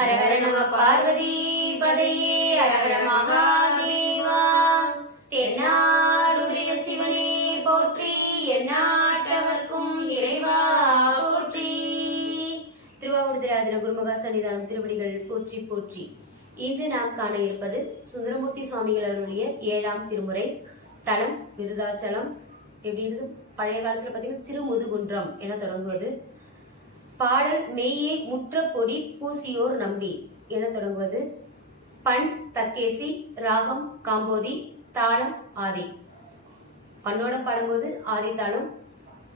ஹரஹர நம பார்வதி பதையே ஹரஹர மகாதேவா. தென்னாடுடைய சிவனே போற்றி எந்நாட்டவர்க்கும் இறைவா போற்றி. திருவாவூர்திராதின குருமகா சன்னிதானம் திருவடிகள் போற்றி போற்றி. இன்று நாம் காண இருப்பது சுந்தரமூர்த்தி சுவாமிகள் அவருடைய ஏழாம் திருமுறை தலம் விருதாச்சலம். எப்படின்னு பழைய காலத்தில் பார்த்தீங்கன்னா திருமுதுகுன்றம் என தொடங்குவது. பாடல் மெய்யை முற்ற பொடி பூசியோர் நம்பி என தொடங்குவது. பண் தக்கேசி ராகம் காம்போதி தாளம் ஆதி. பண்ணோட பாடும்போது ஆதி தாளம்.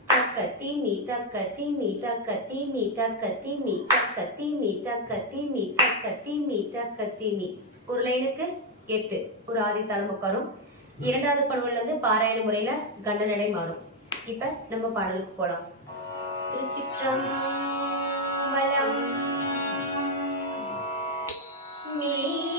தக்க தீமி தக்க தீமி தக்க தீமி தக்க தீமி தக்க தீமி தக்க தீமி தக்க தீமி தக்க தீமி ஒரு லைனுக்கு எட்டு. ஒரு ஆதி தாளம் உட்காரும். இரண்டாவது பணுவல் வந்து பாராயண முறையில கண்டனடை மாறும். இப்ப நம்ம பாடலுக்கு போலாம். திருச்சிற்றம்பலம் Me.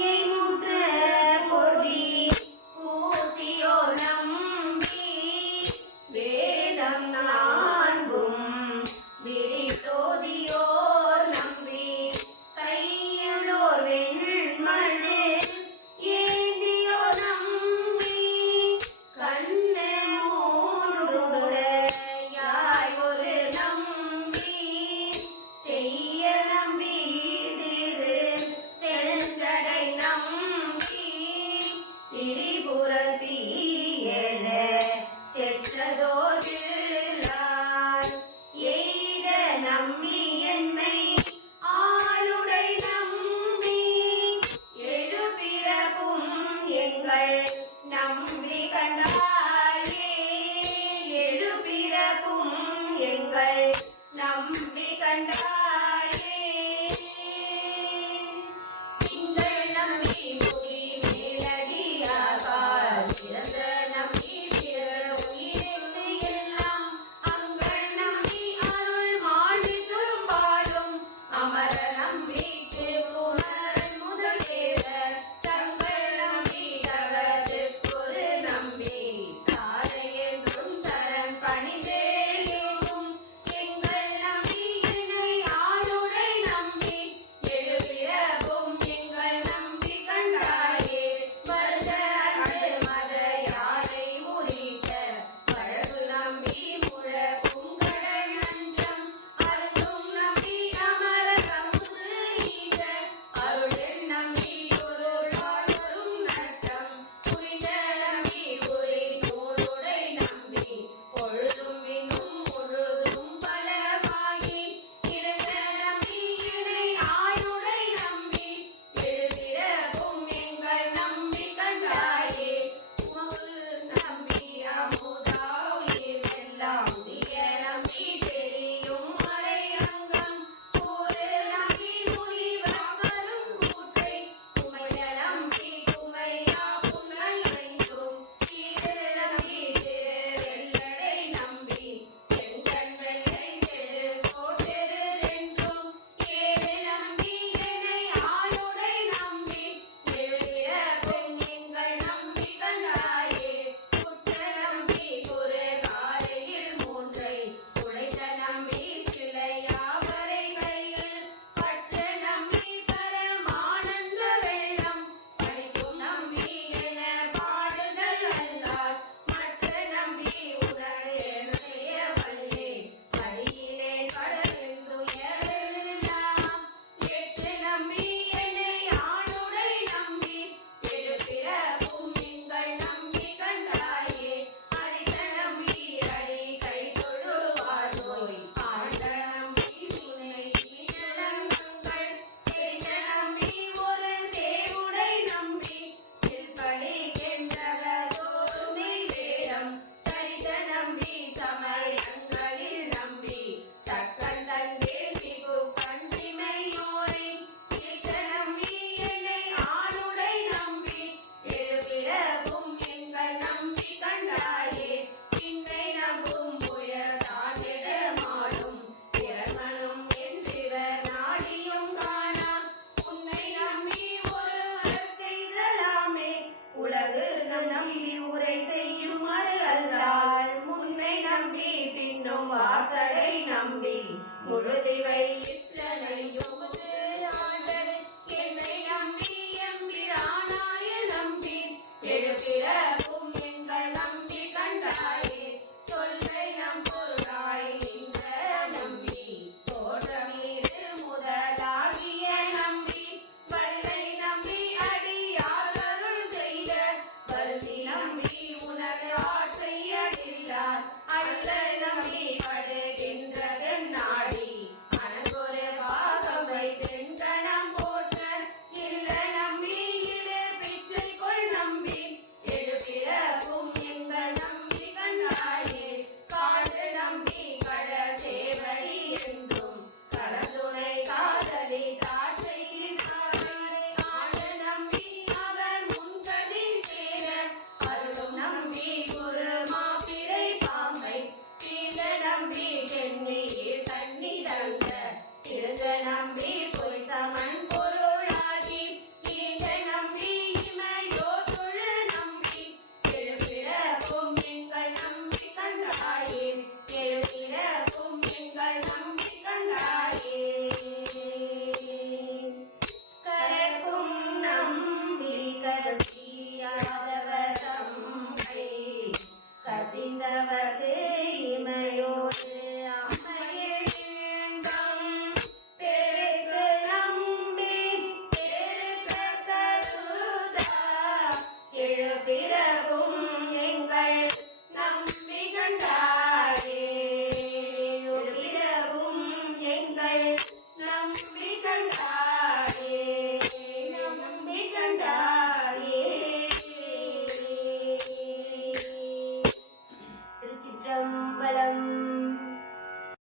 and uh...